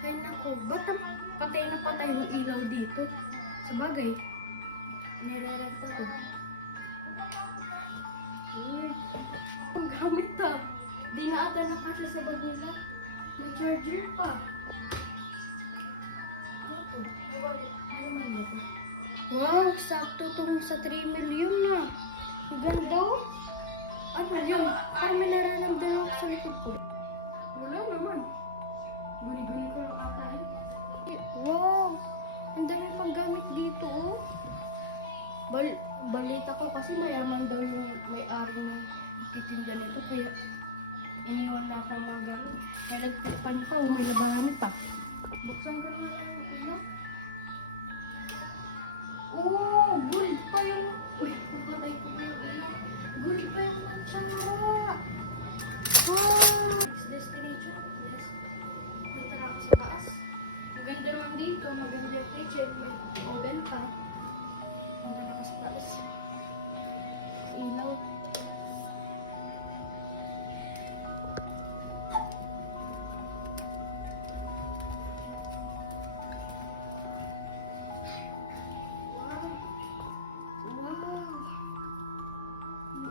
Ay naku, ba't patay na patay yung ilaw dito? Sa bagay, nire-rent ko. Ang gamit ka. Di na ata nakasya sa bag nila. May charger pa. Ano to? Ano man ba to? Wow, sakto tong sa 3 million na. Ang ganda oh. Ano yun? Parang may nararamdaman ako sa likod ko. Wala naman. Guni-guni ko lang ata eh. Wow! Ang dami pang gamit dito oh. Balita ko kasi mayaman daw yung may-ari ng titinda nito kaya iniwan na akong mga gamit. Kaya nagtipan pa oh, may labahan pa. Buksan ka naman yung ilaw. Oh! Gold pa yung... Uy! Napatay ko pa yung ilaw. Gold pa yung mansara! Wow! Next destination. Yes. Punta na ako sa taas. Maganda naman dito. Maganda yung kitchen. May oven pa. Punta na ako sa taas. Ilaw.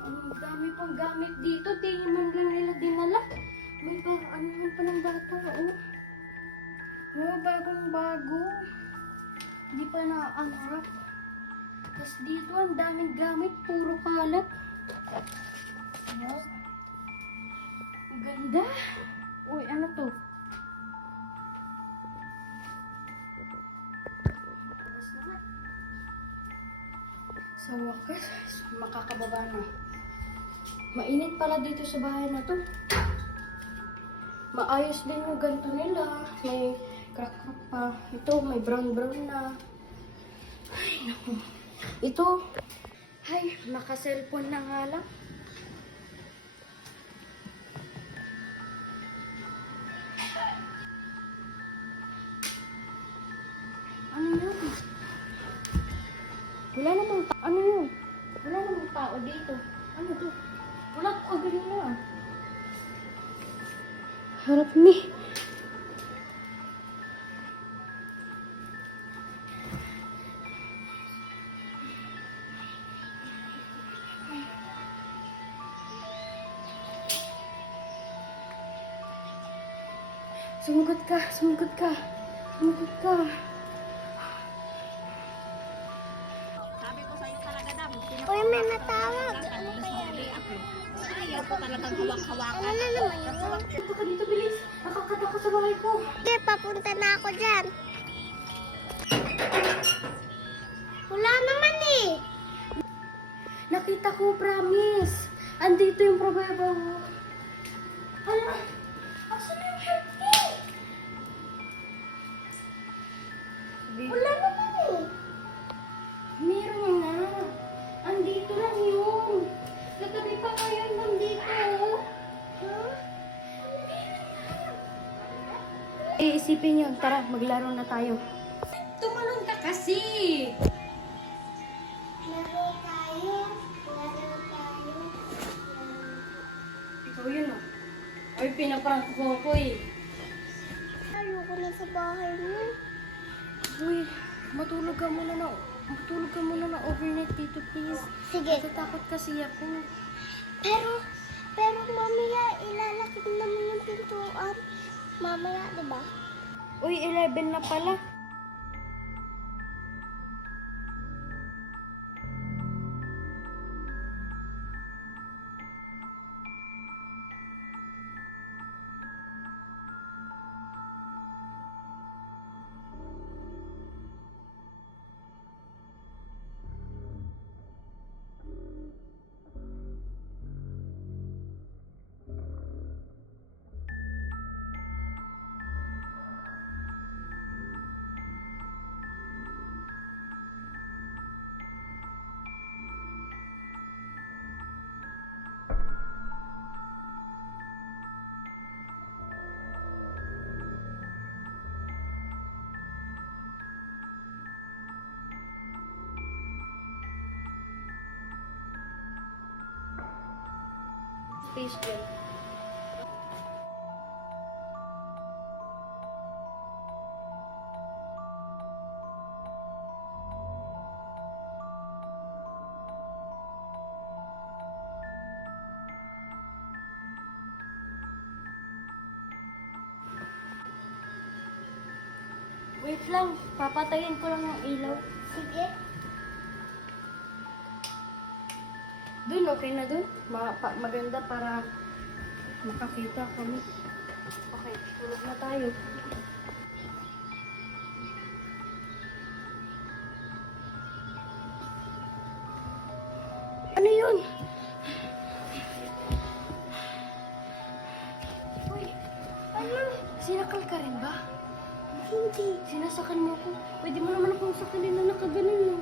Ang dami pang gamit dito. Tingin man lang nila dinala. May parang ano naman pa ng bata, oh. Oh, bagong bago. Hindi pa na-unwrap. Tapos dito, ang daming gamit. Puro kalat. Oh. Ang ganda. Uy, ano to? Tapos naman. Sa wakas, makakababa na. Mainit pala dito sa bahay na to. Maayos din yung ganito nila. May crack-crack pa. Ito, may brown-brown na. Ay, naku. Ito. Ay, naka-cellphone na nga lang. Ano yun? Wala namang ano yun? Wala namang tao dito. Ano to? Wala ko agad na. Harap ni. Sumugod ka, sumugod ka. Sumugod ka. Sabi ko sa'yo talaga dam. Uy, may natawag. Ano kaya ako? Ayaw ko talagang hawak-hawakan. Ano na naman yun? Punta ka dito, bilis. Nakakata ka sa bahay ko. Hindi, papunta na ako dyan. Wala naman eh. Nakita ko, promise. Andito yung problema mo. Hala, asan na yung help me? Wala naman eh. Meron na. Andito lang yun. Nagabi pa ngayon nandito. Huh? Iisipin yun. Tara, maglaro na tayo. Tumalon ka kasi. Laro tayo. Laro tayo. Ikaw yun oh. Ay, pinaprank ko eh. Ayoko na sa bahay mo. Uy, matulog ka muna na. Matulog ka muna na overnight dito, please. Sige. Natatakot kasi ako. Pero mamaya ilalakit naman yung pintuan. Mamaya, di ba? Uy, 11 na pala. Space Jam. Wait lang, papatayin ko lang ang ilaw. Sige. Dun, okay na dun? Maganda para makakita kami. Okay, tulog na tayo. Ano yun? Uy, ano? Sinakal ka rin ba? Hindi. Sinasakan mo ko. Pwede mo naman akong sakalin na nakaganon mo.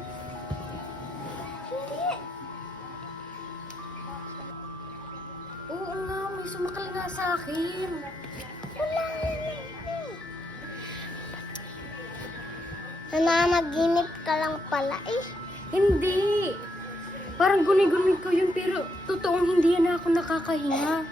Hindi. Oo nga, may sumakal nga sa akin. Wala naman. Nananaginip ka lang pala eh. Hindi. Parang guni-guni ko yun, pero totoong hindi yan ako nakakahinga.